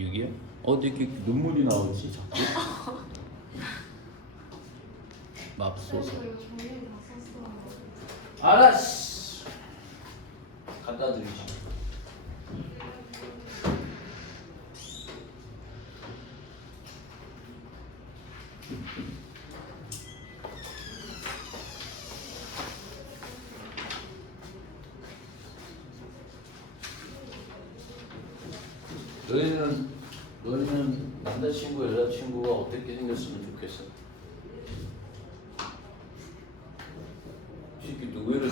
6이요? 어디 이렇게 눈물이 나오지 자꾸? 맙소사. 이거 종이 다 썼어. 알았어. 갖다 드리지. 너희는 남자친구 여자친구가 어떻게 생겼으면 좋겠어? 솔직히 의외로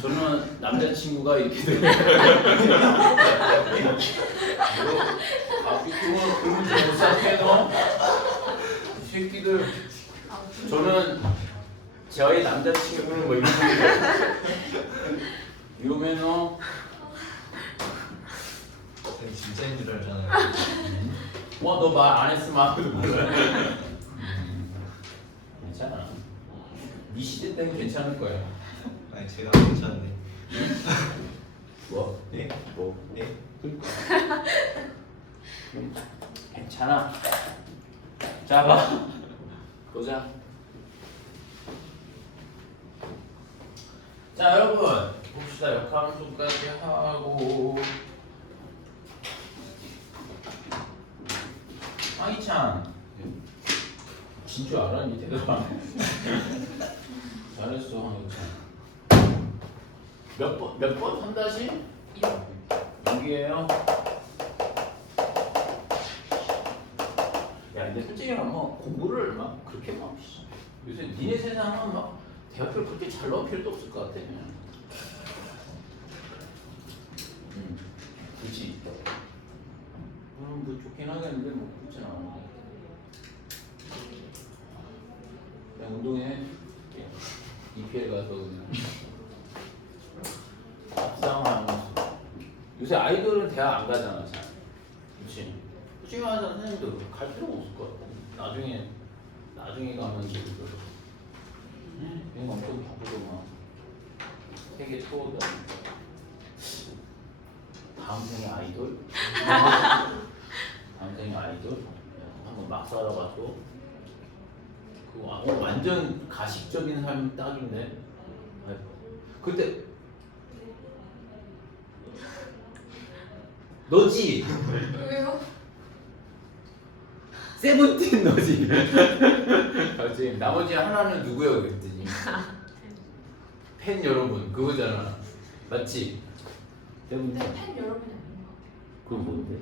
저는 남자친구가 이렇게 돼. 그런 못 살게 너. 이 새끼들. 저는 저의 남자친구는 뭐 이런 이러면은 진짜인 줄 알잖아요. 너 말 안 했으면 아무도 몰라. 괜찮아. 네 시대 때는 괜찮을 거야. 아니 제가 괜찮은데. 뭐? 네? 뭐? 네? 그러니까. 괜찮아. 자, 봐. 보자. 자, 여러분 봅시다. 역함수까지 하고. 황희찬 진줄 알았니? 대답 안 해. 잘했어 황희찬. 몇 번? 한 다시? 6이에요. 야 근데 솔직히 말하면 공부를 막 그렇게 막 요새 니네 세상은 막 대학교를 그렇게 잘 나올 필요도 없을 것 같아. 그치? 뭐 좋긴 하겠는데 뭐 그렇진 않아. 그냥 운동해. EPL 가서 그냥 밥상하면서. 요새 아이돌은 대학 안 가잖아 잘. 그렇지? 솔직히 말해서 선생님도 갈 필요가 없을 것 같아. 나중에 가면 지금 여행 엄청 바쁘더만. 세계 투어도 아니고. 다음 생에 아이돌? 다음 생에 아이돌? 한번 막 살아봐도 그거 완전 가식적인 삶 딱인데. 그때 너지? 왜요? 세븐틴 너지? 그렇지. 나머지 하나는 누구야 그랬더니 팬 여러분 그거잖아. 맞지? 세븐틴. 근데 팬 여러분이 아닌 것 같아요. 그건 뭔데?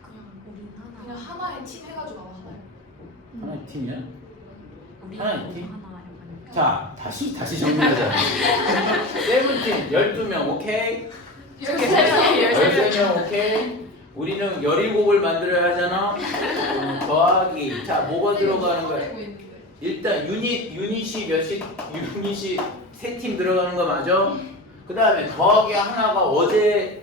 그냥 우린 하나. 그냥 하나의 팀 해가지고 아마 하나요. 하나의 팀이야? 우리 하나의 모두 팀? 하나 약간. 자 다시 정리하자. 세븐틴 12명 오케이? 13명 오케이? 우리는 17곡을 만들어야 하잖아. 더하기. 자 뭐가 들어가는 거야? 일단 유닛이 몇씩? 유닛이 3팀 들어가는 거 맞아? 그 다음에 더하기 하나가 어제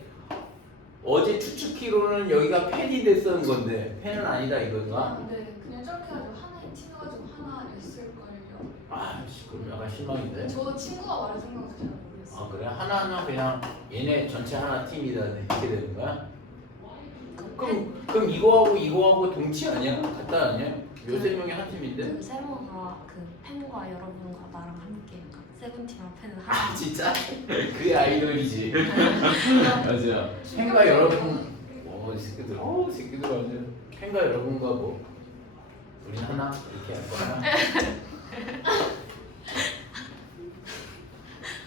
추측키로는 여기가 펜이 됐었는 건데 펜은 아니다 이건가? 네, 그냥 저렇게 해가지고 하나의 팀 해가지고 하나였을 거예요. 아씨 그럼 약간 실망인데? 저도 친구가 말해준 거잘 모르겠어요. 아 그래? 하나는 그냥 얘네 전체 하나 팀이다 이렇게 되는 거야? 그럼 이거하고 동치 아니야? 같다 아니야? 요새 명이 한 팀인데? 그 세모가 그 팬과 여러분과 나랑 함께 약간 세븐틴이랑 팬은 아 하나. 진짜? 그게 아이돌이지. 맞아. 팬과 여러분. 이 새끼들 완전 팬과 여러분과 뭐 우리 하나 이렇게 할 거야.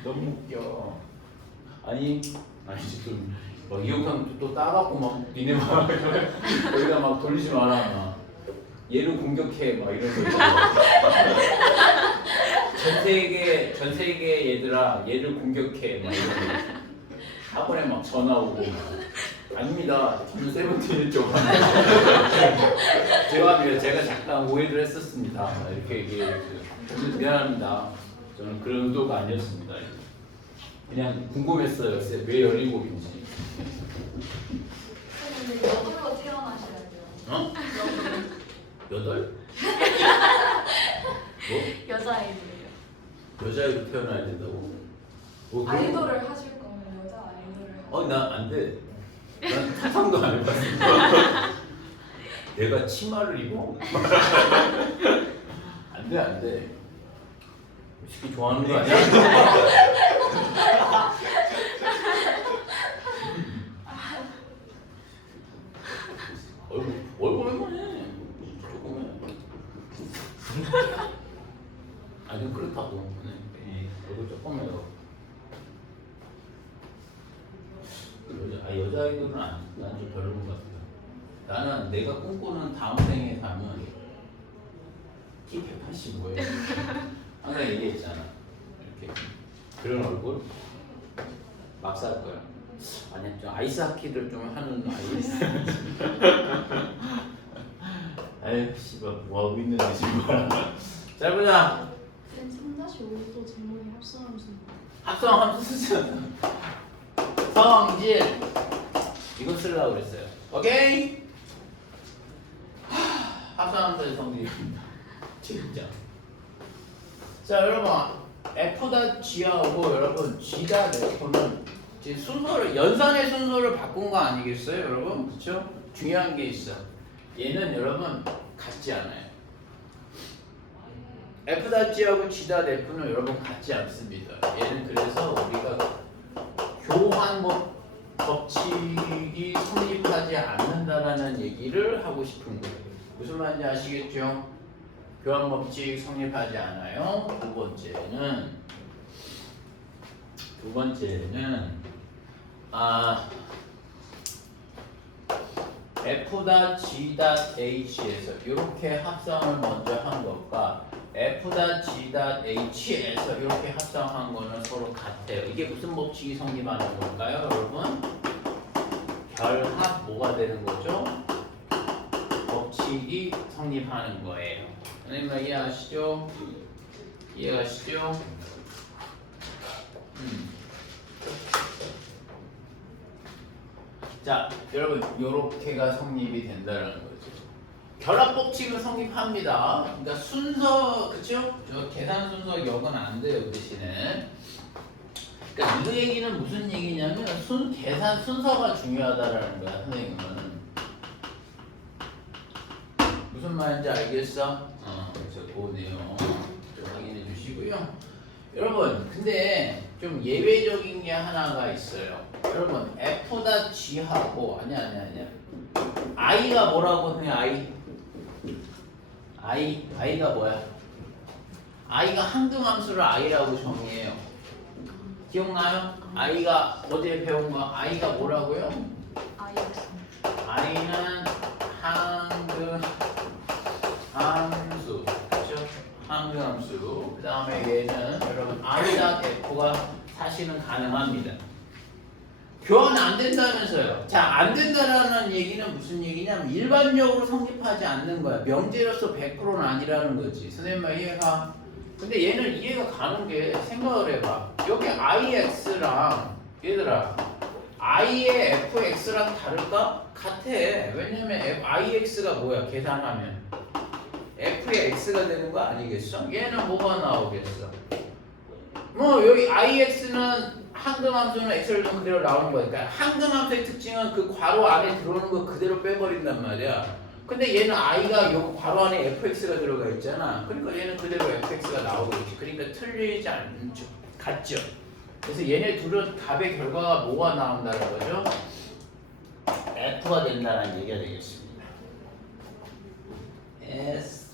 너무 웃겨. 아니 지금 이호강 또 따갖고 막 니네 막 여기다 막 돌리지 마라 막 얘를 공격해 막 이런 거 있잖아. 전 세계 얘들아 얘를 공격해 막 이런 거 학원에 막 전화 오고 막. 아닙니다. 저는 세븐틴 좋아합니다. 죄송합니다. 제가 잠깐 오해를 했었습니다. 이렇게 얘기해주세요. 미안합니다. 저는 그런 의도가 아니었습니다. 그냥 궁금했어요. 왜 17인지. 근데 여덟로 태어나셔야 돼요. 어? 8? 뭐? 여자아이들이에요. 여자애로 태어나야 된다고? 뭐 그런 거- 아이돌을 하실 거면 여자 아이돌을. 난 안 돼. 난 상상도 안 해봤어. 내가 치마를 입어? 안돼 안돼. 솔직히 좋아하는 거 아니야? 얼굴만 해. 조금만. 아니 그렇다고. 예. 얼굴 조금만 해. 여자 아이돌은 난좀 별로인 것 같아요. 나는 내가 꿈꾸는 다음 생에 가면 키 185에 항상 얘기했잖아. 이렇게 그런 얼굴 막 살 거야. 아니 좀 아이스하키를 좀 하는 아이스. 아유 씨발 뭐 하고 있는지 지금. 자 보자. 3-5도 제목이 합성함수. 합성함수 쓰잖아. 성질 이거 쓰려고 그랬어요. 오케이. 합성함수의 성질입니다. 진짜. 자 여러분 F다 G하고 여러분 G다 F는 지금 순서를 연산의 순서를 바꾼 거 아니겠어요 여러분? 그렇죠? 중요한 게 있어. 얘는 여러분 같지 않아요. F다 G하고 G다 F는 여러분 같지 않습니다. 얘는 그래서 우리가 교환 법칙이 성립하지 않는다라는 얘기를 하고 싶은 거예요. 무슨 말인지 아시겠죠? 교환 법칙 성립하지 않아요. 두 번째는 F다 G다 H에서 이렇게 합성을 먼저 한 것과 F다 G다 H에서 이렇게 합성한 거는 서로 같아요. 이게 무슨 법칙이 성립하는 건가요, 여러분? 결합 뭐가 되는 거죠? 법칙이 성립하는 거예요. 선생님 이해하시죠? 이해하시죠? 자, 여러분 요렇게가 성립이 된다는 거죠. 결합 법칙은 성립합니다. 그러니까 순서, 그쵸? 저 계산 순서 역은 안 돼요, 그 대신에. 그러니까 이 얘기는 무슨 얘기냐면 계산 순서가 중요하다라는 거야, 선생님은. 무슨 말인지 알겠어? 그래서 그 내용 좀 확인해 주시고요. 여러분, 근데 좀 예외적인 게 하나가 있어요. 여러분, F다 G하고 아니야. I가 뭐라고 해? I가 뭐야? I가 항등함수를 I라고 정의해요. 기억나요? I가 어디에 배운 거? I가 뭐라고요? I는 항등함수, 그렇죠? 항등함수. 그 다음에 얘는 여러분 I다 F가 사실은 가능합니다. 교환 안 된다면서요. 자, 안 된다라는 얘기는 무슨 얘기냐면 일반적으로 성립하지 않는 거야. 명제로서 100%는 아니라는 거지. 선생님 말 이해가? 근데 얘는 이해가 가는 게 생각을 해봐. 여기 IX랑 얘들아 I의 FX랑 다를까? 같아. 왜냐면 IX가 뭐야? 계산하면 F의 X가 되는 거 아니겠어? 얘는 뭐가 나오겠어? 뭐 여기 IX는 항등함수는 X를 좀 그대로 나오는 거니까 항등함수의 특징은 그 괄호 안에 들어오는 거 그대로 빼버린단 말이야. 근데 얘는 I가 요 괄호 안에 FX가 들어가 있잖아. 그러니까 얘는 그대로 FX가 나오겠지. 그러니까 틀리지 않죠. 같죠. 그래서 얘네 둘은 답의 결과가 뭐가 나온다는 거죠? F가 된다는 얘기가 되겠습니다. S.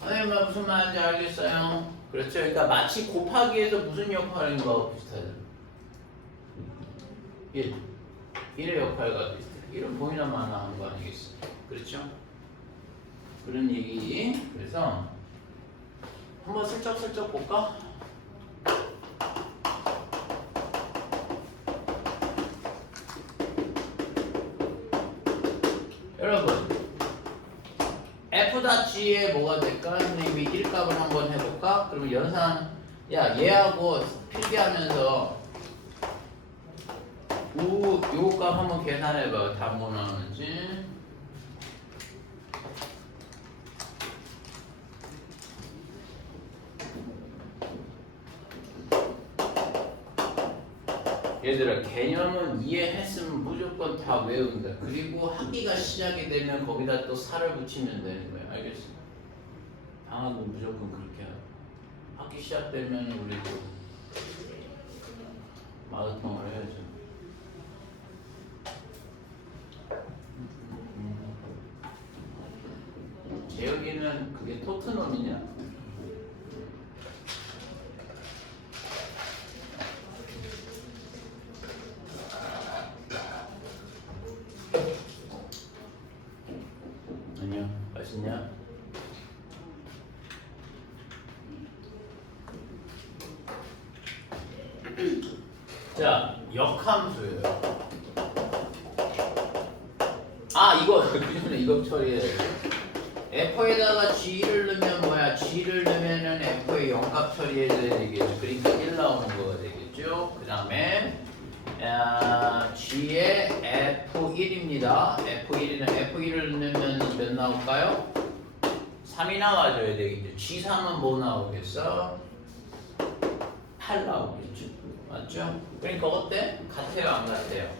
선생님 무슨 말인지 알겠어요? 그렇죠. 그러니까 마치 곱하기에서 무슨 역할인가 비슷하죠. 1의 역할과 비슷해. 1은 보이나마나 하는 거 아니겠어? 그렇죠? 그런 얘기. 그래서 한번 슬쩍 볼까? 여러분 F다 G에 뭐가 될까? 선생님이 1값을 한번 해볼까? 그러면 연산 얘하고 필기하면서 요 값 한번 계산해봐. 답 뭐 나오는지. 얘들아 개념은 이해했으면 무조건 다 외운다. 그리고 학기가 시작이 되면 거기다 또 살을 붙이면 되는 거야. 알겠어? 방학은 무조건 그렇게 하고 학기 시작되면 우리도 마라톤을 해야죠. 재혁이는 그게 토트넘이냐? 아니야. 맛있냐? 자, 역함수예요. 아, 이거 이거 처리해야 돼. F에다가 G를 넣으면 뭐야? G를 넣으면은 F의 영값 처리해야 되겠죠. 그러니까 1 나오는 거가 되겠죠. 그 다음에 G의 F1입니다. F1은 F1을 넣으면 몇 나올까요? 3이 나와줘야 되겠죠. G3은 뭐 나오겠어? 8 나오겠죠. 맞죠? 그러니까 어때? 같아요, 안 같아요?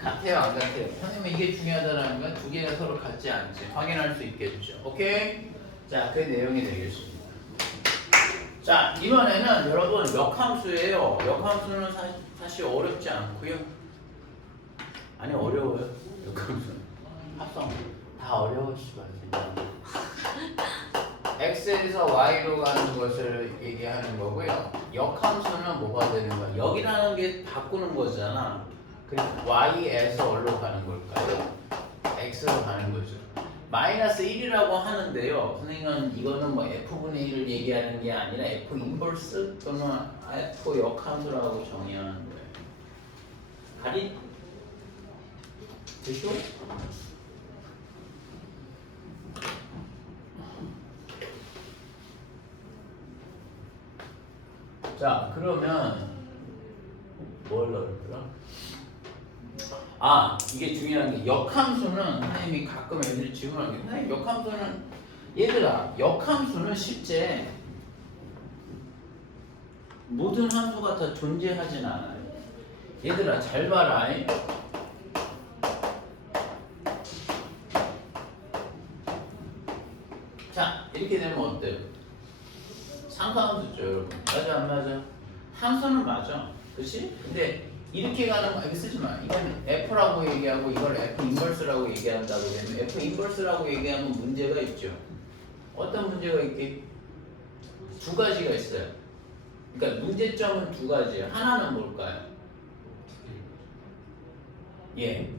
같아요, 안 같아요? 선생님은 이게 중요하다는 건 두 개가 서로 같지 않지. 확인할 수 있겠죠. 오케이? 자, 그 내용이 되겠습니다. 자, 이번에는 여러분 역함수예요. 역함수는 사실 어렵지 않고요. 아니, 어려워요. 역함수는. 합성. 다 어려워, 씨발. x에서 y로 가는 것을 얘기하는 거고요. 역함수는 뭐가 되는 거야? 역이라는 게 바꾸는 거잖아. 그러니까 y에서 어디로 가는 걸까요? x로 가는 거죠. 마이너스 1이라고 하는데요. 선생님은 이거는 뭐 f분의 1을 얘기하는 게 아니라 f 인버스 또는 f 역함수라고 정의하는 거예요. 가리? 됐죠? 자, 그러면 뭘 넣을까? 아, 이게 중요한 게 역함수는 선생님이 가끔 애들이 질문하는 게 선생님 역함수는 얘들아 역함수는 실제 모든 함수가 다 존재하진 않아요. 얘들아 잘 봐라. 자, 이렇게 되면 어때요? 상수함수죠, 여러분. 맞아, 안 맞아? 함수는 맞아. 그치? 근데 이렇게 가는 거, 이거 쓰지 마. 이건 F라고 얘기하고 이걸 F 인버스라고 얘기한다고 되면 F 인버스라고 얘기하면 문제가 있죠. 어떤 문제가 있게? 두 가지가 있어요. 그러니까 문제점은 두 가지예요. 하나는 뭘까요? 예.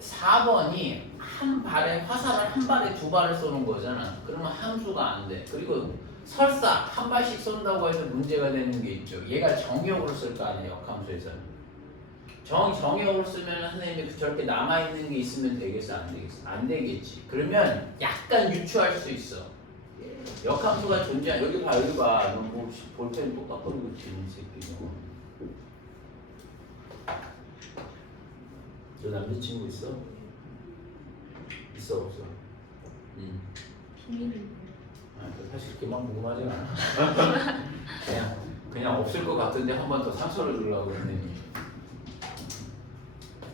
4번이 한 발에 화살을 한 발에 두 발을 쏘는 거잖아. 그러면 함수가 안 돼. 그리고 설사 한 발씩 쏜다고 해서 문제가 되는 게 있죠. 얘가 정역으로 쓸 거 아니에요. 역함수에서는. 정역으로 쓰면 선생님이 저렇게 남아있는 게 있으면 되겠어? 안 되겠어? 안 되겠지. 그러면 약간 유추할 수 있어. 역함수가 존재한 여기 봐, 여기 봐. 너 뭐 볼펜 똑딱거리고 있지, 이 새끼. 너 남자친구 있어? 있어, 없어? 응. 비밀. 사실 그만 궁금하지 않아. 그냥 없을 것 같은데 한 번 더 상처를 주려고 했는데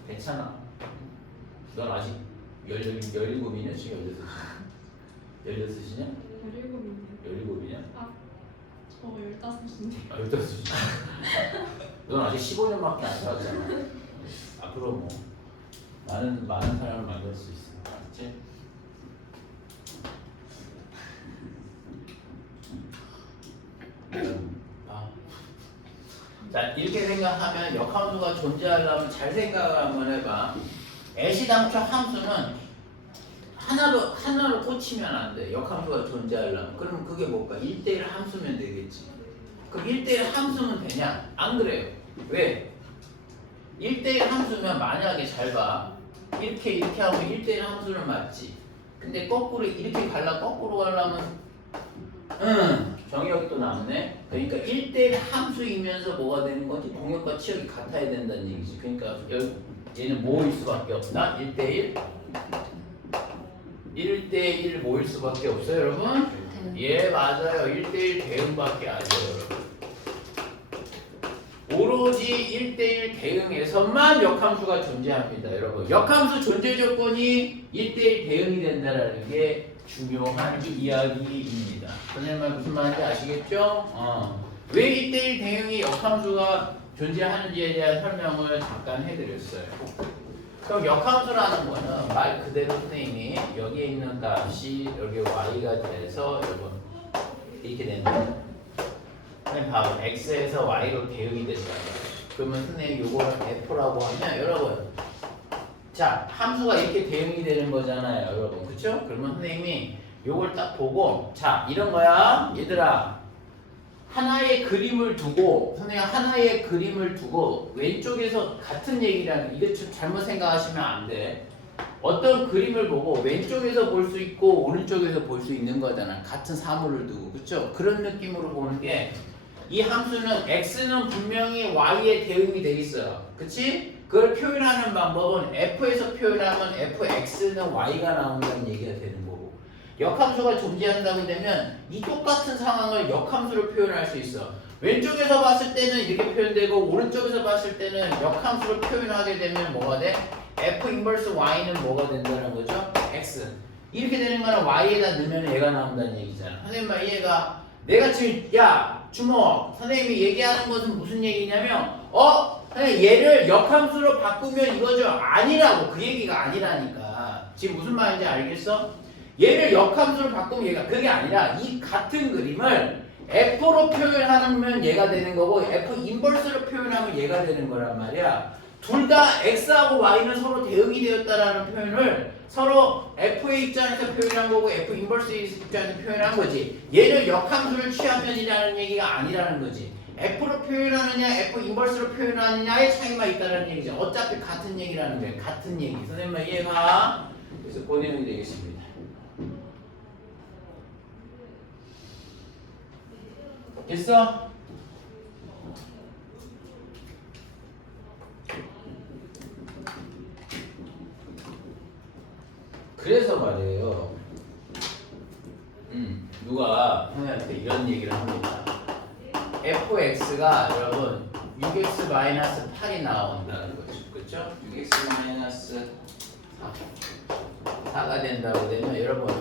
괜찮아. 넌 아직 17이냐? 지금 16이냐? 16이냐? 17이요. 17이냐? 저 15인데. 아, 15이지. 넌 아직 15년밖에 안 살았잖아. 앞으로 뭐 많은 사람을 만날 수 있어. 알았지? 자, 이렇게 생각하면 역함수가 존재하려면 잘 생각을 한번 해봐. 애시당초 함수는 하나로 꽂히면 안 돼. 역함수가 존재하려면. 그럼 그게 뭘까? 1대1 함수면 되겠지. 그럼 1대1 함수면 되냐? 안 그래요. 왜? 1대1 함수면 만약에 잘 봐. 이렇게 하면 1대1 함수는 맞지. 근데 거꾸로 이렇게 거꾸로 가려면 정역이 또 남네. 그러니까 1대1 함수이면서 뭐가 되는 거지? 공역과 치역이 같아야 된다는 얘기지. 그러니까 얘는 뭐일 수밖에 없다. 1대1 뭐일 수밖에 없어요, 여러분? 예, 맞아요. 1대1 대응밖에 안 돼요, 여러분. 오로지 1대1 대응에서만 역함수가 존재합니다. 여러분 역함수 존재 조건이 1대1 대응이 된다는 게 중요한 이야기입니다. 선생님 무슨 말인지 아시겠죠? 왜 1대1 대응이 역함수가 존재하는지에 대한 설명을 잠깐 해드렸어요. 그럼 역함수라는 거는 말 그대로 선생님이 여기에 있는 값이 여기 y가 돼서 여러분 이렇게 되는 거예요. 선생님 봐봐. x에서 y로 대응이 된다. 그러면 선생님 요거를 f라고 하면 여러분 자 함수가 이렇게 대응이 되는 거잖아요. 여러분 그쵸? 그러면 선생님이 요걸 딱 보고 자 이런 거야 얘들아 하나의 그림을 두고 선생님 하나의 그림을 두고 왼쪽에서 같은 얘기라는 이게 좀 잘못 생각하시면 안 돼. 어떤 그림을 보고 왼쪽에서 볼 수 있고 오른쪽에서 볼 수 있는 거잖아. 같은 사물을 두고 그쵸? 그런 느낌으로 보는 게 이 함수는 x는 분명히 y에 대응이 돼 있어요. 그치? 그걸 표현하는 방법은 f에서 표현하면 fx는 y가 나온다는 얘기가 되는 거고 역함수가 존재한다고 되면 이 똑같은 상황을 역함수로 표현할 수 있어. 왼쪽에서 봤을 때는 이렇게 표현되고 오른쪽에서 봤을 때는 역함수로 표현하게 되면 뭐가 돼? f 인버스 y는 뭐가 된다는 거죠? x. 이렇게 되는 거는 y에다 넣으면 얘가 나온다는 얘기잖아. 선생님 얘가 내가 지금 야 주모 선생님이 얘기하는 것은 무슨 얘기냐면 선생님 얘를 역함수로 바꾸면 이거죠? 아니라고. 그 얘기가 아니라니까. 지금 무슨 말인지 알겠어? 얘를 역함수로 바꾸면 얘가 그게 아니라 이 같은 그림을 f로 표현하면 얘가 되는 거고 f 인버스로 표현하면 얘가 되는 거란 말이야. 둘 다 x하고 y는 서로 대응이 되었다라는 표현을 서로 f의 입장에서 표현한 거고 f 인버스의 입장에서 표현한 거지. 얘를 역함수를 취하면이라는 얘기가 아니라는 거지. f로 표현하느냐 f 인버스로 표현하느냐의 차이만 있다는 얘기죠. 어차피 같은 얘기라는 거예요. 같은 얘기. 선생님 이해가? 그래서 그 내용이 되겠습니다. 됐어? 그래서 말이에요. 누가 선생님한테 이런 얘기를 합니다. fx가 여러분 6x-8이 나온다는 거죠. 그렇죠? 6x-4 4가 된다고 되면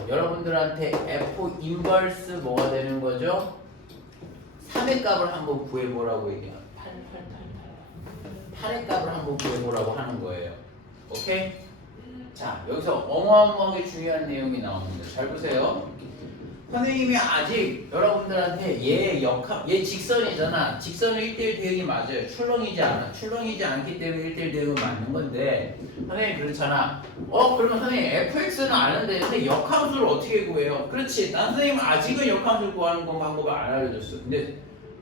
여러분들한테 f 인버스 뭐가 되는 거죠? 3의 값을 한번 구해보라고 얘기해요. 8의 값을 한번 구해보라고 하는 거예요. 오케이? 자, 여기서 어마어마하게 중요한 내용이 나옵니다. 잘 보세요. 선생님이 아직 여러분들한테 얘 직선이잖아. 직선은 1대1 대응이 맞아요. 출렁이지 않아. 출렁이지 않기 때문에 1대1 대응은 맞는 건데 선생님 그렇잖아. 그러면 선생님 fx는 아는데 근데 역함수를 어떻게 구해요? 그렇지. 난 선생님 아직은 역함수를 구하는 건 방법을 안 알려줬어. 근데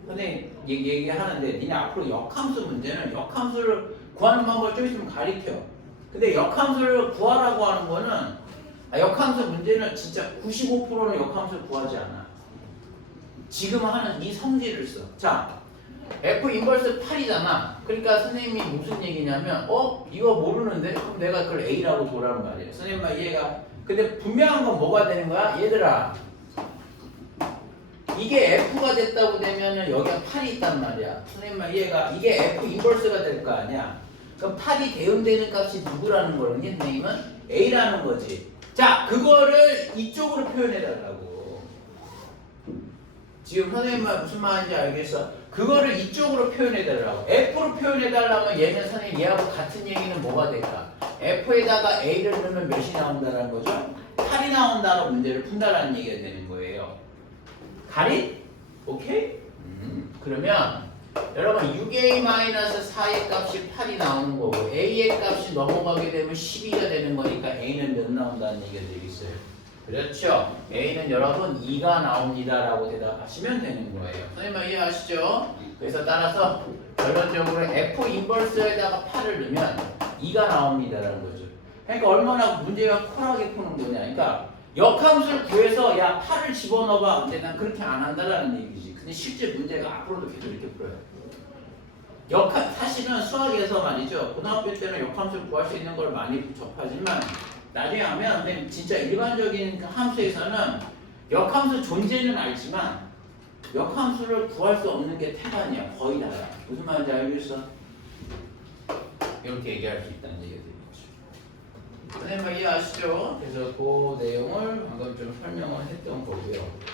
선생님 얘기하는데 니네 앞으로 역함수 문제는 역함수를 구하는 방법을 좀 있으면 가르쳐. 근데 역함수를 구하라고 하는 거는 역함수 문제는 진짜 95%는 역함수를 구하지 않아. 지금 하는 이 성질을 써. 자, f 인버스 8이잖아. 그러니까 선생님이 무슨 얘기냐면 이거 모르는데? 그럼 내가 그걸 a라고 보라는 말이에요. 선생님 말 이해가? 근데 분명한 건 뭐가 되는 거야? 얘들아 이게 f가 됐다고 되면은 여기가 8이 있단 말이야. 선생님 말 이해가? 이게 f 인버스가 될 거 아니야. 그럼 8이 대응되는 값이 누구라는 거니? 선생님은 a라는 거지. 자, 그거를 이쪽으로 표현해달라고. 지금 선생님 말 무슨 말인지 알겠어? 그거를 이쪽으로 표현해달라고. f로 표현해달라면 얘는 선생님 얘하고 같은 얘기는 뭐가 될까? f에다가 a를 넣으면 몇이 나온다는 거죠? 8이 나온다는 문제를 푼다라는 얘기가 되는 거예요. 가릿? 오케이? 그러면 여러분 6a-4의 값이 8이 나오는 거고 a의 값이 넘어가게 되면 12가 되는 거니까 a는 몇 나온다는 얘기가 되겠어요. 그렇죠? a는 여러분 2가 나옵니다 라고 대답하시면 되는 거예요. 선생님 이해하시죠? 그래서 따라서 결론적으로 f 인버스에다가 8을 넣으면 2가 나옵니다 라는 거죠. 그러니까 얼마나 문제가 쿨하게 푸는 거냐. 그러니까 역함수를 구해서 야 8을 집어넣어봐. 근데 난 그렇게 안 한다라는 얘기지. 근데 실제 문제가 앞으로도 계속 이렇게 풀어요. 사실은 수학에서 말이죠. 고등학교 때는 역함수를 구할 수 있는 걸 많이 접하지만 나중에 하면 진짜 일반적인 함수에서는 역함수 존재는 알지만 역함수를 구할 수 없는 게 태반이야. 거의 다야. 무슨 말인지 알겠어? 이렇게 얘기할 수 있다는 얘기가 되겠죠. 선생님 이해하시죠? 그래서 그 내용을 방금 좀 설명을 했던 거고요.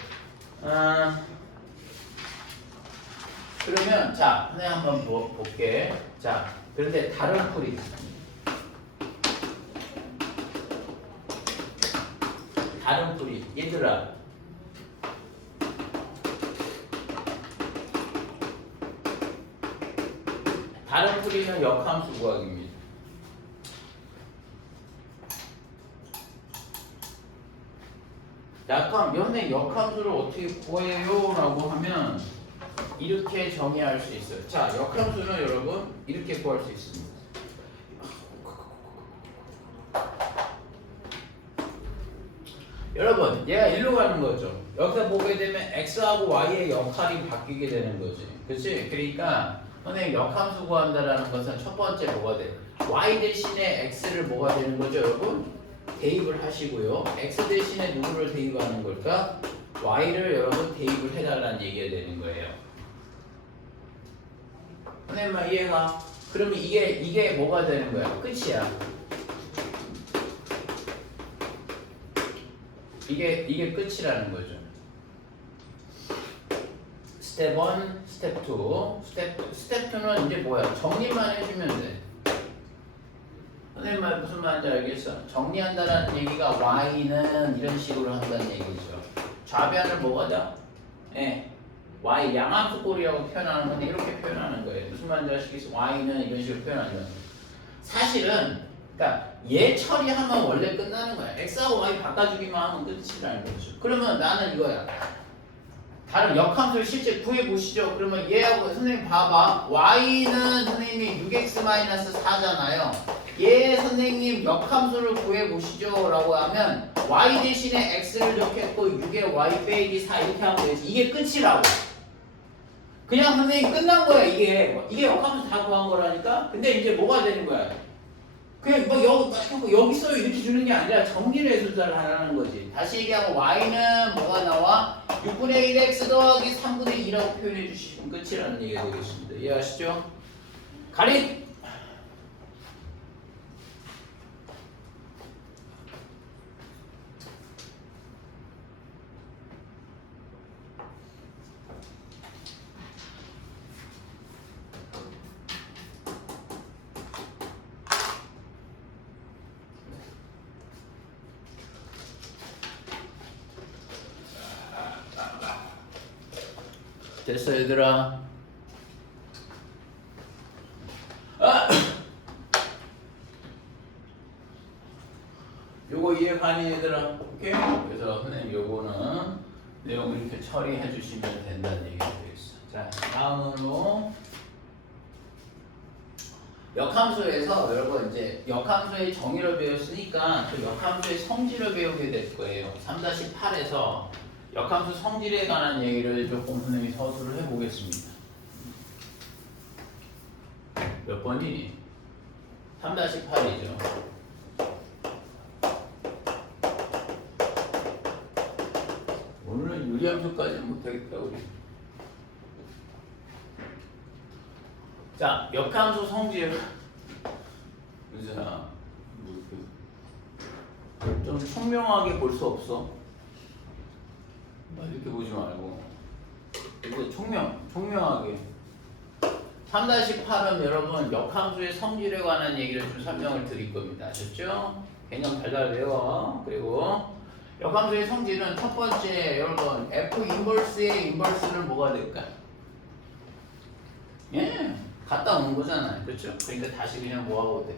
그러면 자, 선생님 한번 볼게. 자, 그런데 다른 풀이 다른 풀이 얘들아 다른 풀이는 역함수 구하기입니다. 연애 역함수를 어떻게 구해요? 라고 하면 이렇게 정의할 수 있어요. 자, 역함수는 여러분 이렇게 구할 수 있습니다. 여러분 얘가 일로 가는 거죠. 여기서 보게 되면 x하고 y의 역할이 바뀌게 되는 거지. 그렇지? 그러니까 선생님 역함수 구한다라는 것은 첫 번째 뭐가 돼? y 대신에 x를 뭐가 되는 거죠 여러분? 대입을 하시고요. x 대신에 누구를 대입하는 걸까? y를 여러분 대입을 해달라는 얘기가 되는 거예요. 선생님 이해가? 그러면 이게 뭐가 되는 거야? 끝이야. 이게 끝이라는 거죠. 스텝 1, 스텝 2. 스텝 2는 이제 뭐야? 정리만 해주면 돼. 선생님 말 무슨 말인지 알겠어? 정리한다는 얘기가 y는 이런 식으로 한다는 얘기죠. 좌변을 뭐가다? 예. y 양함수 꼴이라고 표현하는 건데 이렇게 표현하는 거예요. 무슨 말인지 아시겠어요? y는 이런 식으로 표현하는 거예요. 사실은 그러니까 얘 처리하면 원래 끝나는 거야. x하고 y 바꿔주기만 하면 끝이라는 거죠. 그러면 나는 이거야. 다른 역함수를 실제 구해보시죠. 그러면 얘하고 선생님 봐봐. y는 선생님이 6x-4잖아요. 얘 선생님 역함수를 구해보시죠 라고 하면 y 대신에 x를 적했고 6에 y 빼기 4 이렇게 하면 되지. 이게 끝이라고. 그냥 선생님 끝난 거야. 이게 역함수 다 구한 거라니까. 근데 이제 뭐가 되는 거야? 그냥 뭐 여기서 이렇게 주는 게 아니라 정리를 해서 하라는 거지. 다시 얘기하면 y는 뭐가 나와? 6분의 1 x 더하기 3분의 2라고 표현해 주시면 끝이라는 얘기가 되겠습니다. 이해하시죠? 가리! 됐어 얘들아. 요거 이해가니 얘들아? 오케이? 그래서 선생님 요거는 내용 이렇게 처리해 주시면 된다는 얘기가 되겠어. 자, 다음으로 역함수에서 여러분 이제 역함수의 정의를 배웠으니까 그 역함수의 성질을 배우게 될 거예요. 3-8에서 역함수 성질에 관한 얘기를 조금 선생님이 서술을 해보겠습니다. 몇 번이니? 3-8이죠. 오늘은 유리함수까지는 못하겠다 우리. 자, 역함수 성질. 유진아, 좀 총명하게 볼 수 없어? 이렇게 보지 말고 이렇게 총명하게 3-8은 여러분 역함수의 성질에 관한 얘기를 좀 설명을 드릴 겁니다. 아셨죠? 개념 달달 외워. 그리고 역함수의 성질은 첫 번째 여러분 F 인버스의 인버스는 뭐가 될까요? 예, 갖다 놓은 거잖아요. 그렇죠? 그러니까 다시 그냥 뭐하고 돼?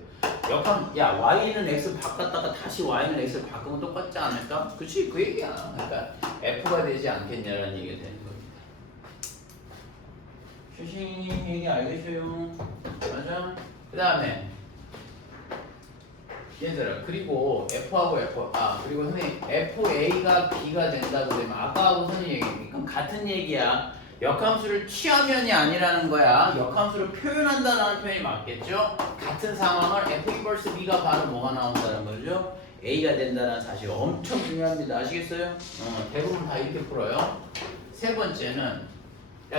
야 y는 x 바꿨다가 다시 y는 x를 바꾸면 똑같지 않을까? 그치? 그 얘기야. 그러니까 f가 되지 않겠냐라는 얘기가 되는 겁니다. 슈싱님 얘기 알겠어요? 맞아? 그 다음에 얘들아 그리고 f하고 그리고 선생님 fa가 b가 된다고 되면 아까하고 무슨 얘기입니까? 그럼 같은 얘기야. 역함수를 취하면이 아니라는 거야. 역함수를 표현한다는 표현이 맞겠죠? 같은 상황을 f 인버스 b가 바로 뭐가 나온다는 거죠? a가 된다는 사실 엄청 중요합니다. 아시겠어요? 대부분 다 이렇게 풀어요. 세 번째는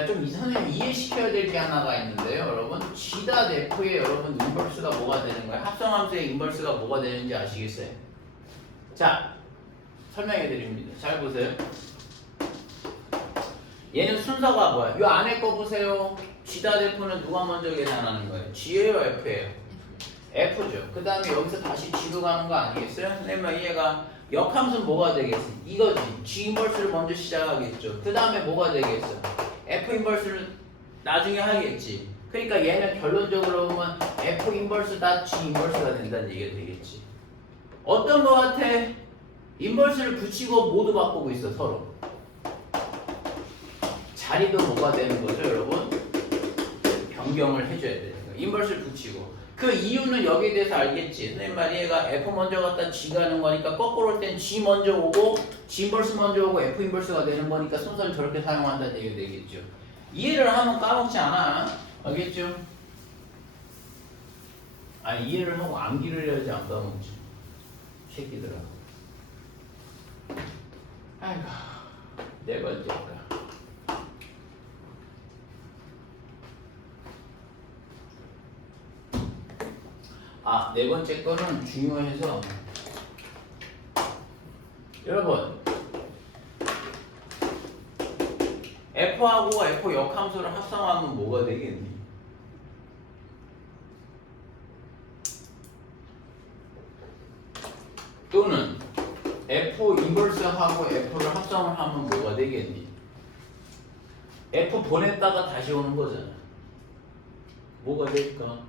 좀 선생님 이해시켜야 될 게 하나가 있는데요. 여러분 G.F의 여러분 인버스가 뭐가 되는 거예요? 합성함수의 인버스가 뭐가 되는지 아시겠어요? 자 설명해 드립니다. 잘 보세요. 얘는 순서가 뭐야? 이 안에 거 보세요. G.F는 누가 먼저 계산하는 거예요? G예요 F예요? F죠. 그 다음에 여기서 다시 G로 가는 거 아니겠어요? 선생님 얘가 역함수는 뭐가 되겠어? 이거지. G 인버스를 먼저 시작하겠죠. 그 다음에 뭐가 되겠어? F 인버스를 나중에 하겠지. 그러니까 얘는 결론적으로 보면 F 인버스 다 G 인버스가 된다는 얘기가 되겠지. 어떤 거 같아? 인버스를 붙이고 모두 바꾸고 있어 서로. 자리도 뭐가 되는 거죠 여러분? 변경을 해줘야 돼. 인버스를 붙이고. 그 이유는 여기에 대해서 알겠지. 선생님 말이 얘가 F 먼저 갔다 G 가는 거니까 거꾸로 올 땐 G 먼저 오고 G 인버스 먼저 오고 F 인버스가 되는 거니까 순서를 저렇게 사용한다는 얘기가 되겠죠. 이해를 하면 까먹지 않아. 알겠죠? 아니 이해를 하고 암기를 해야지 안 까먹지. 새끼들아. 아이고 네 번째가. 네 번째 거는 중요해서 여러분 F하고 F 역함수를 합성하면 뭐가 되겠니? 또는 F 인버스하고 F를 합성을 하면 뭐가 되겠니? F 보냈다가 다시 오는 거잖아. 뭐가 될까?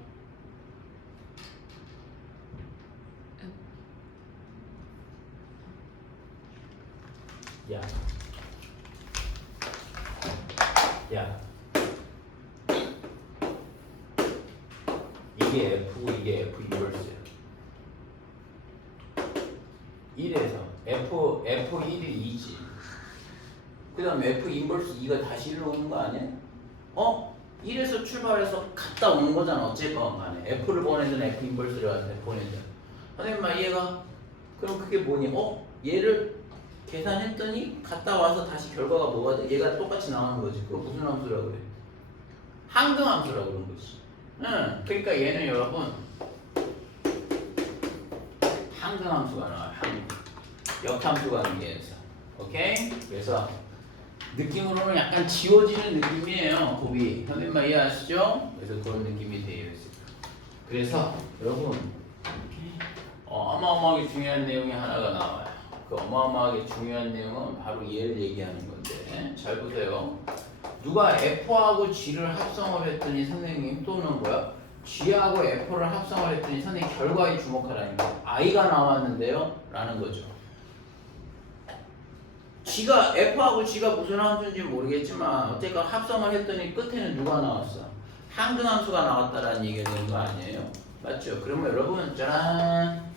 야, 이게 F고 이게 F 인버스야. 1에서 F1이 2지. 그 다음 F 인버스 2가 다시 1로 오는 거 아니야? 1에서 출발해서 갔다 오는 거잖아. 어쨌건 간에 F를 보내든 F 인버스를 보내든. 선생님 말 이해가? 그럼 그게 뭐니? 얘를 계산했더니 갔다 와서 다시 결과가 뭐가 돼? 얘가 똑같이 나오는 거지. 그거 무슨 함수라고 그래? 항등함수라고 그런 거지. 그러니까 얘는 여러분 항등함수가 나와요. 역함수가 관계에서. 오케이? 그래서 느낌으로는 약간 지워지는 느낌이에요. 곱이. 선생님 말 이해하시죠? 그래서 그런 느낌이 되어 있어요. 그래서 여러분 어마어마하게 중요한 내용이 하나가 나와요. 그 어마어마하게 중요한 내용은 바로 얘를 얘기하는 건데 잘 보세요. 누가 F하고 G를 합성을 했더니 선생님 또는 뭐야? G하고 F를 합성을 했더니 선생님 결과에 주목하라는 거예요. I가 나왔는데요? 라는 거죠. G가 F하고 G가 무슨 함수인지 모르겠지만 어쨌건 합성을 했더니 끝에는 누가 나왔어? 항등함수가 나왔다라는 얘기가 되는 거 아니에요? 맞죠? 그러면 여러분 짜란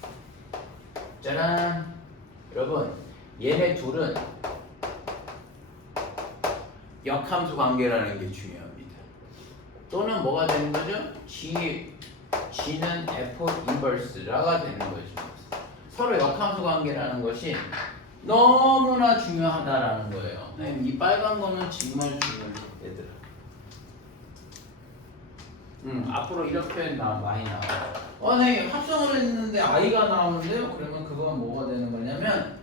여러분 얘네 둘은 역함수 관계라는 게 중요합니다. 또는 뭐가 되는 거죠? G는 F 인버스라가 되는 거죠. 서로 역함수 관계라는 것이 너무나 중요하다라는 거예요. 이 빨간 거는 정말 중요해 얘들아. 앞으로 이런 표현 많이 나와요. 네, 합성을 했는데 I가 나오는데요? 그러면 그건 뭐가 되는 거냐면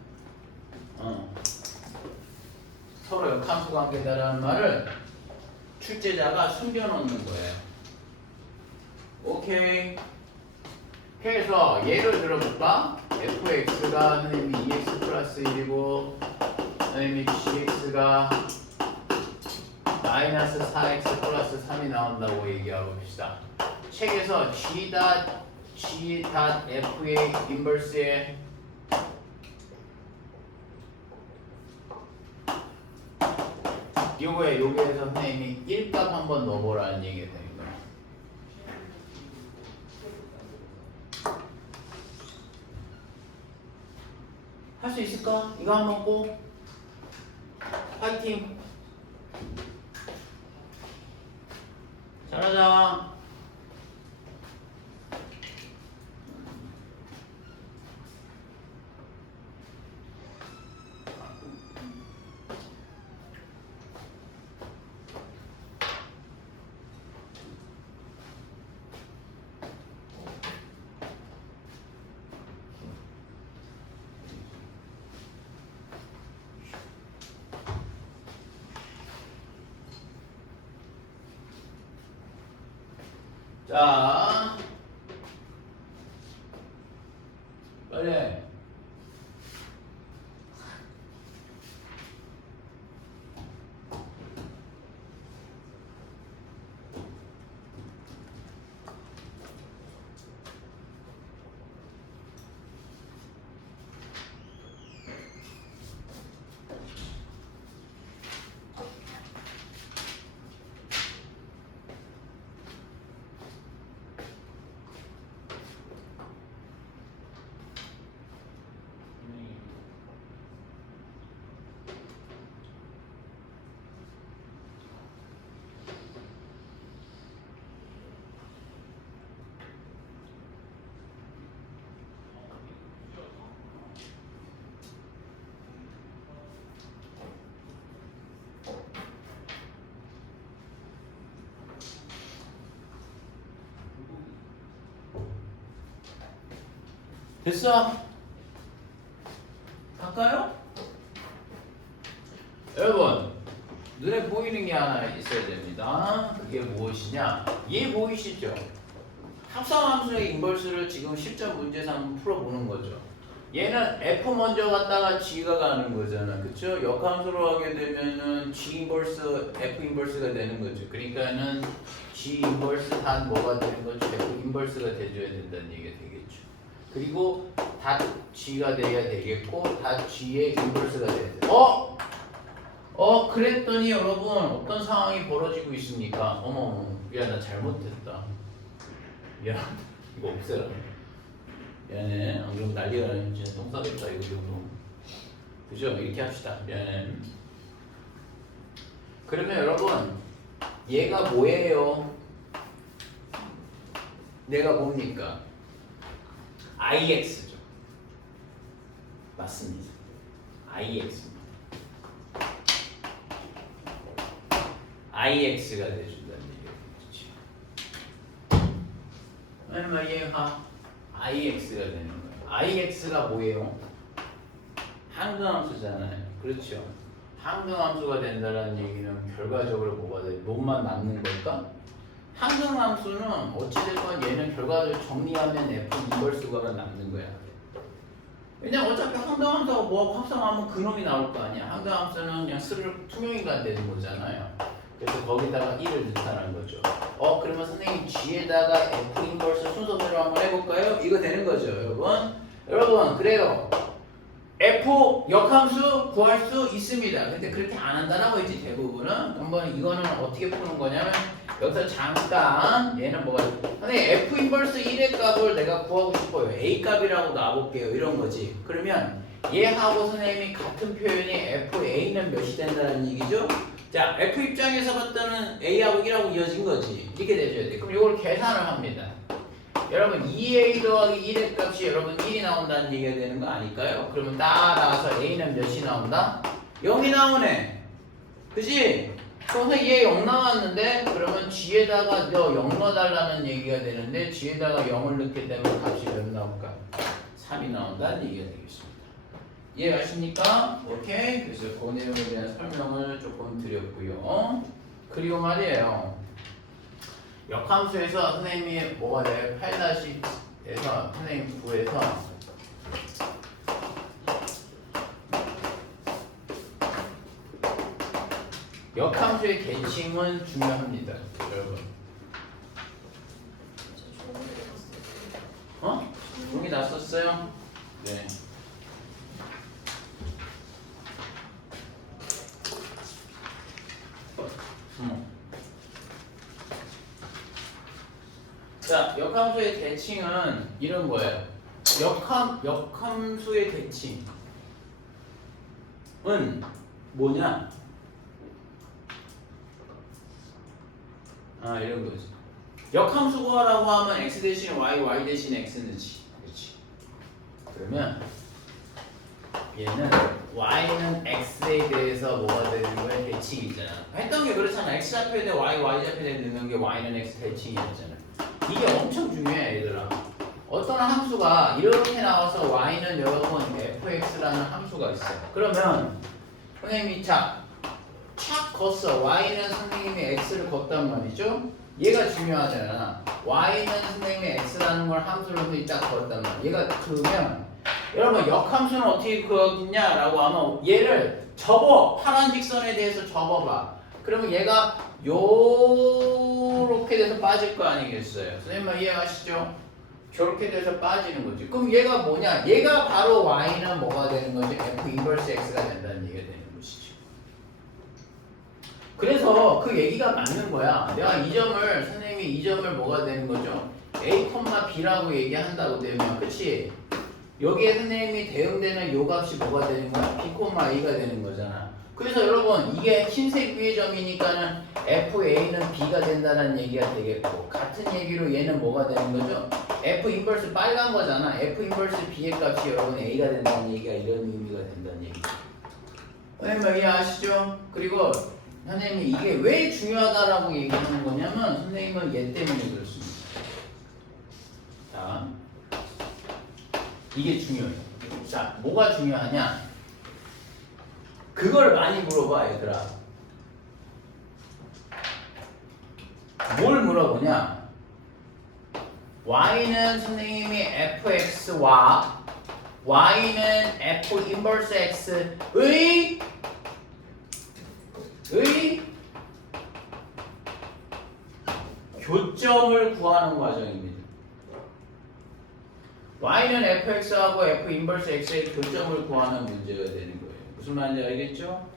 서로 역함수 관계다라는 말을 출제자가 숨겨놓는 거예요. 오케이. 그래서 예를 들어볼까? fx가 선생님이 2x 플러스 1이고 선생님이 gx가 마이너스 4x 플러스 3이 나온다고 얘기하고 봅시다. 책에서 G'F의 인버스에 요거에서 선생님이 1값 한번 넣어보라는 얘기가 되는 거예요. 할 수 있을까? 이거 한번 꼭 파이팅. 잘하자. 자, 빨리 해. 됐어? 할까요? 여러분 눈에 보이는 게 하나 있어야 됩니다. 그게 무엇이냐? 얘 보이시죠? 합성함수의 인벌스를 지금 10점 문제에서 한번 풀어보는 거죠. 얘는 F 먼저 갔다가 G가 가는 거잖아. 그쵸? 역함수로 하게 되면은 G 인벌스, F 인벌스가 되는 거죠. 그러니까는 G 인벌스 단 뭐가 되는 거죠? F 인벌스가 돼줘야 된다는 얘기가 되겠죠. 그리고 다 G가 돼야 되겠고 다 G의 인버스가 돼야 돼. 그랬더니 여러분 어떤 상황이 벌어지고 있습니까? 어머 야 나 잘못했다. 미안 이거 없애라. 미안해. 안 그러면 난리가 나면 진짜 똥 싸겠다 이거 정도. 그죠? 이렇게 합시다. 미안해. 그러면 여러분 얘가 뭐예요? 내가 뭡니까? IX죠. 맞습니다. IX입니다. IX가 돼준다는 얘기죠. 그러면 얘가 IX가 되는 거예요. IX가 뭐예요? 항등함수잖아요. 그렇죠. 항등함수가 된다는 얘기는 결과적으로 뭐가 돼? 놈만 남는 걸까? 항등함수는 어찌됐건 얘는 결과적으로 정리하면 F 인벌스가 남는 거야. 왜냐면 어차피 항등함수가 뭐하고 합성하면 그놈이 나올 거 아니야. 항등함수는 그냥 스르륵 투명인간 되는 거잖아요. 그래서 거기다가 1을 넣다는 거죠. 그러면 선생님 G에다가 F 인벌스 순서대로 한번 해볼까요? 이거 되는 거죠, 여러분. 여러분, 그래요. F 역함수 구할 수 있습니다. 근데 그렇게 안 한다라고 했지 대부분은. 한번 이거는 어떻게 푸는 거냐면 여기서 잠깐 얘는 뭐가 선생님 F 인버스 1의 값을 내가 구하고 싶어요. A 값이라고 놔볼게요. 이런 거지. 그러면 얘하고 선생님이 같은 표현이 FA는 몇이 된다는 얘기죠? 자, F 입장에서 봤더니 A하고 1하고 이어진 거지. 이렇게 돼줘야 돼. 그럼 이걸 계산을 합니다. 여러분 2A 더하기 1의 값이 여러분 1이 나온다는 얘기가 되는 거 아닐까요? 그러면 따라서 A는 몇이 나온다? 0이 나오네. 그지? 그래서 얘 0 나왔는데 그러면 G에다가 너 0 넣어달라는 얘기가 되는데 G에다가 0을 넣게 되면 값이 몇 나올까? 3이 나온다는 얘기가 되겠습니다. 이해가십니까? 오케이. 그래서 그 내용에 대한 설명을 조금 드렸고요. 그리고 말이에요. 역함수에서 선생님이 뭐가 돼요? 8-에서 선생님 9에서 역함수의 계층은 중요합니다. 여러분. 종이 났었어요? 네. 자, 역함수의 대칭은 이런 거예요. 역함수의 대칭은 뭐냐? 이런 거지. 역함수 구하라고 하면 x 대신 y, y 대신 x는 지. 그렇지. 그러면 얘는 y는 x에 대해서 뭐가 되는 거야? 대칭이잖아. 했던 게 그렇잖아. x 좌표에 대해 y, y 좌표에 대해 넣는 게 y는 x 대칭이었잖아. 이게 엄청 중요해, 얘들아. 어떤 함수가 이렇게 나와서 y는 여러분 fx라는 함수가 있어. 그러면 선생님이 착 걷어. y는 선생님이 x를 걷단 말이죠. 얘가 중요하잖아. y는 선생님이 x라는 걸 함수로 선생님이 딱 걸었단 말이야. 얘가 그러면 여러분 역함수는 어떻게 그거겠냐라고 하면 얘를 접어. 파란 직선에 대해서 접어봐. 그러면 얘가 요렇게 돼서 빠질 거 아니겠어요? 선생님 이해하시죠? 저렇게 돼서 빠지는 거지. 그럼 얘가 뭐냐? 얘가 바로 y는 뭐가 되는 거지? f 인버스 x가 된다는 얘기가 되는 것이죠. 그래서 그 얘기가 맞는 거야. 내가 이 점을 선생님이 이 점을 뭐가 되는 거죠? a, b라고 얘기한다고 되면 그치? 여기에 선생님이 대응되는 요 값이 뭐가 되는 거야? b, a가 되는 거잖아. 그래서 여러분 이게 흰색 위의 점이니까는 FA는 B가 된다는 얘기가 되겠고 같은 얘기로 얘는 뭐가 되는 거죠? F 인버스 빨간 거잖아. F 인버스 B의 값이 여러분 A가 된다는 얘기가 이런 의미가 된다는 얘기죠. 선생님 이해하시죠? 그리고 선생님이 이게 왜 중요하다라고 얘기하는 거냐면 선생님은 얘 때문에 그렇습니다. 자, 이게 중요해요. 자, 뭐가 중요하냐? 그걸 많이 물어봐 얘들아. 뭘 물어보냐? y는 선생님이 fx와 y는 f 인버스 x의 교점을 구하는 과정입니다. y는 fx하고 f 인버스 x의 교점을 구하는 문제가 되는 거예요. 무슨 말인지 알겠죠?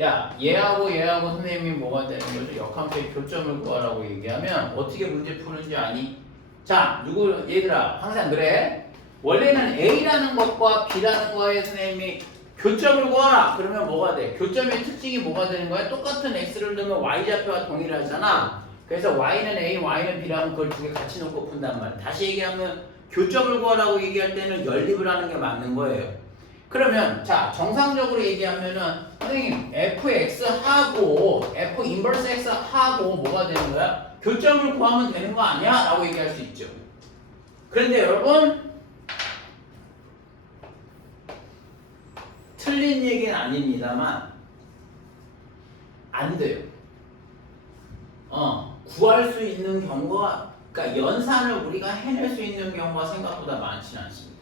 야, 얘하고 선생님이 뭐가 되는 거죠? 역함수의 교점을 구하라고 얘기하면 어떻게 문제 푸는지 아니? 자, 얘들아, 항상 그래. 원래는 A라는 것과 B라는 거에 선생님이 교점을 구하라. 그러면 뭐가 돼? 교점의 특징이 뭐가 되는 거야? 똑같은 X를 넣으면 Y좌표와 동일하잖아. 그래서 Y는 A, Y는 B라면 그걸 두 개 같이 놓고 푼단 말이야. 다시 얘기하면 교점을 구하라고 얘기할 때는 연립을 하는 게 맞는 거예요. 그러면 자 정상적으로 얘기하면은 선생님 fx하고 f 인버스 x하고 뭐가 되는 거야? 교점을 구하면 되는 거 아니야? 라고 얘기할 수 있죠. 그런데 여러분 틀린 얘기는 아닙니다만 안 돼요. 구할 수 있는 경우가 그러니까 연산을 우리가 해낼 수 있는 경우가 생각보다 많지는 않습니다.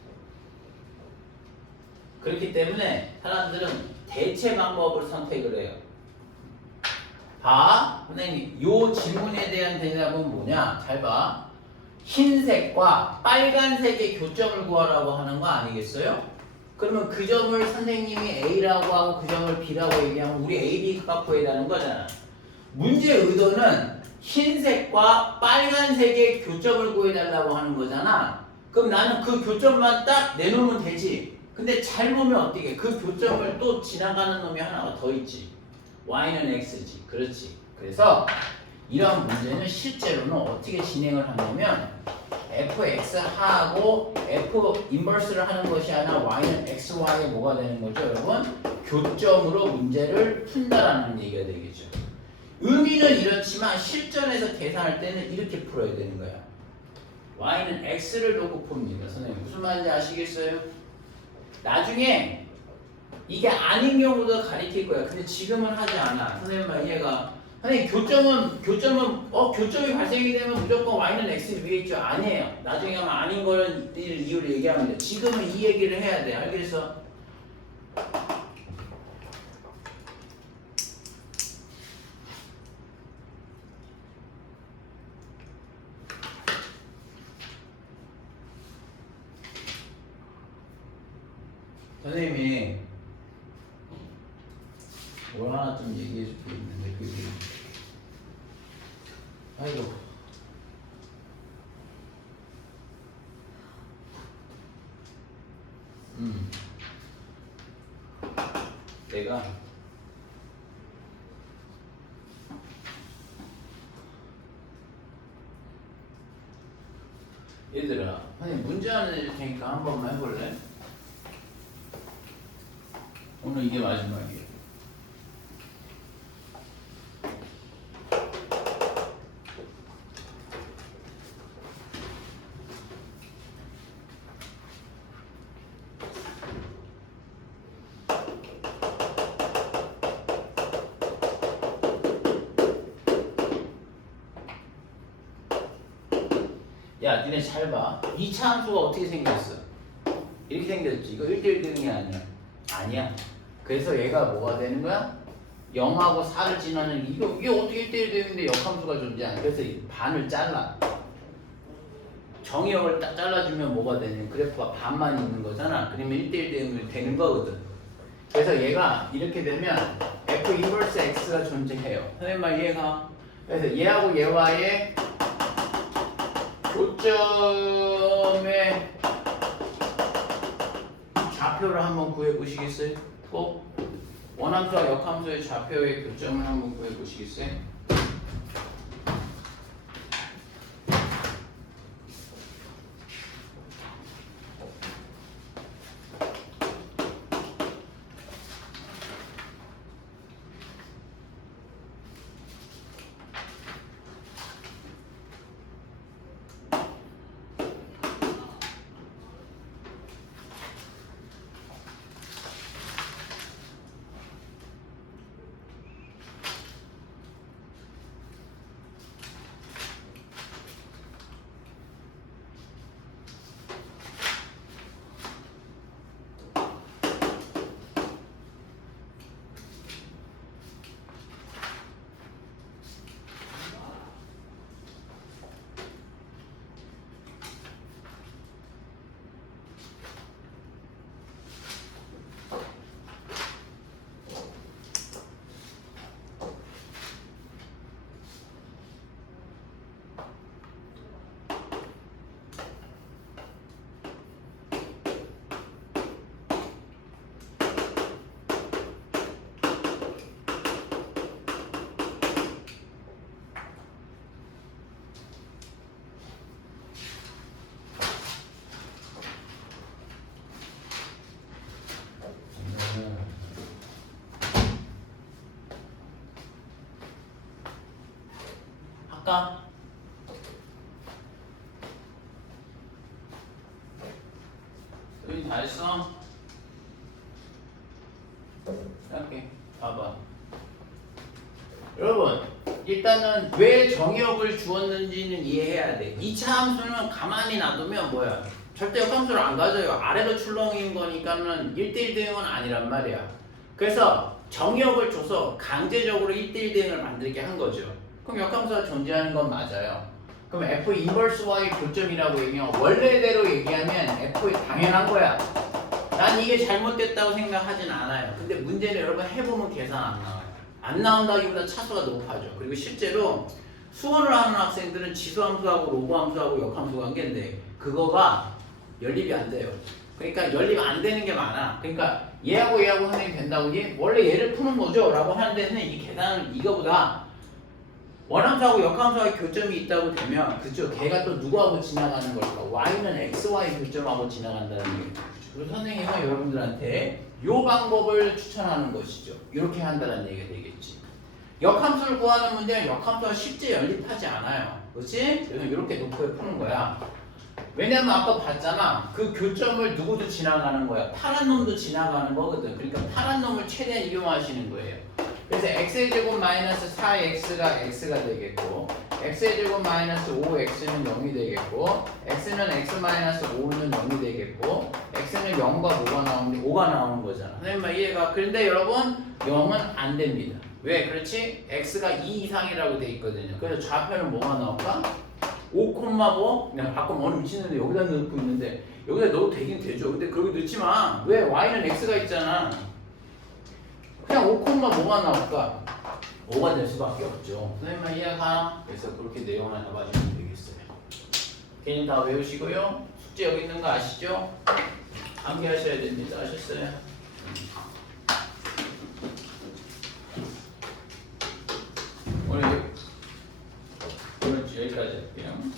그렇기 때문에 사람들은 대체 방법을 선택을 해요. 봐, 선생님, 요 질문에 대한 대답은 뭐냐? 잘 봐. 흰색과 빨간색의 교점을 구하라고 하는 거 아니겠어요? 그러면 그 점을 선생님이 A라고 하고 그 점을 B라고 얘기하면 우리 A, B 값 구해달라는 거잖아. 문제 의도는 흰색과 빨간색의 교점을 구해달라고 하는 거잖아. 그럼 나는 그 교점만 딱 내놓으면 되지. 근데 잘 보면 어떻게 그 교점을 또 지나가는 놈이 하나가 더 있지. y는 x지. 그렇지. 그래서 이런 문제는 실제로는 어떻게 진행을 하냐면 fx하고 f 인버스를 하는 것이 아니라 y는 xy에 뭐가 되는 거죠 여러분? 교점으로 문제를 푼다라는 얘기가 되겠죠. 의미는 이렇지만 실전에서 계산할 때는 이렇게 풀어야 되는 거야. y는 x를 놓고 풉니다. 선생님 무슨 말인지 아시겠어요? 나중에 이게 아닌 경우도 가리킬 거야. 근데 지금은 하지 않아. 선생님 말 이해가. 선생님 교점이 발생이 되면 무조건 y는 x 위에 있죠. 아니에요. 나중에 하면 아닌 거는 이유를 얘기하면 돼. 지금은 이 얘기를 해야 돼. 알겠어? 선생님이 뭘 하나 좀 얘기해 줄 게 있는데 그게 아이고 내가 얘들아 선생님 문제 하나 낼 테니까 한 번만 해볼래? 오늘 이게 마지막이에요. 야 니네 잘 봐. 2차 함수가 어떻게 생겼어? 이렇게 생겼지. 이거 1대1 대응이 아니야. 아니야. 그래서 얘가 뭐가 되는 거야? 0하고 4를 지나는 이게 어떻게 1대1 대응인데 역함수가 존재하냐. 그래서 이 반을 잘라. 정의역을 딱 잘라주면 뭐가 되냐. 그래프가 반만 있는 거잖아. 그러면 1대1 대응이 되는 거거든. 그래서 얘가 이렇게 되면 F 인버스 X가 존재해요. 선생님 말 이해가? 그래서 얘하고 얘와의 교점의 좌표를 한번 구해보시겠어요? 꼭 원함수와 역함수의 좌표의 교점을 한번 구해보시겠어요? 할까? 여기 다 했어? 이렇게 봐봐. 여러분 일단은 왜 정의역을 주었는지는 이해해야 돼. 2차 함수는 가만히 놔두면 뭐야? 절대 역함수를 안 가져요. 아래로 출렁인 거니까는 1대1 대응은 아니란 말이야. 그래서 정의역을 줘서 강제적으로 1대1 대응을 만들게 한 거죠. 그럼 역함수가 존재하는 건 맞아요. 그럼 F 인버스 Y의 교점이라고 얘기하면 원래대로 얘기하면 F 당연한 거야. 난 이게 잘못됐다고 생각하진 않아요. 근데 문제는 여러분 해보면 계산 안 나와요. 안 나온다기보다 차수가 높아져. 그리고 실제로 수원을 하는 학생들은 지수함수하고 로그함수하고 역함수 관계인데 그거가 연립이 안 돼요. 그러니까 연립 안 되는 게 많아. 그러니까 얘하고 얘하고 선생님이 된다고 니 원래 얘를 푸는 거죠? 라고 하는데 선생님 이 계산은 이거보다 원함수하고 역함수하고 교점이 있다고 되면 그죠? 걔가 또 누구하고 지나가는 걸까? y는 xy 교점하고 지나간다는 얘기죠. 그리고 선생님은 여러분들한테 이 방법을 추천하는 것이죠. 이렇게 한다는 얘기가 되겠지. 역함수를 구하는 문제는 역함수가 실제 연립하지 않아요. 그렇지? 그래서 이렇게 놓고 푸는 거야. 왜냐면 아까 봤잖아. 그 교점을 누구도 지나가는 거야. 파란 놈도 지나가는 거거든. 그러니까 파란 놈을 최대한 이용하시는 거예요. 그래서 x의 제곱 마이너스 4x가 x가 되겠고 x의 제곱 마이너스 5x는 0이 되겠고 x는 x 마이너스 5는 0이 되겠고 x는 0과 뭐가 나오는데 5가 나오는 거잖아. 선생님 말 이해가? 그런데 여러분 0은 안 됩니다. 왜? 그렇지? x가 2 이상이라고 돼 있거든요. 그래서 좌표는 뭐가 나올까? 5,뭐? 그냥 가끔 어느 미치는데 여기다 넣고 있는데 여기다 넣어도 되긴 되죠. 근데 그렇게 넣지 마. 왜? y는 x가 있잖아. 그냥 5, 뭐가 나올까? 5가 될 수밖에 없죠. 선생님만 이해가? 그래서 그렇게 내용을 잡아주면 되겠어요. 개인 다 외우시고요. 숙제 여기 있는 거 아시죠? 암기하셔야 됩니다. 아셨어요?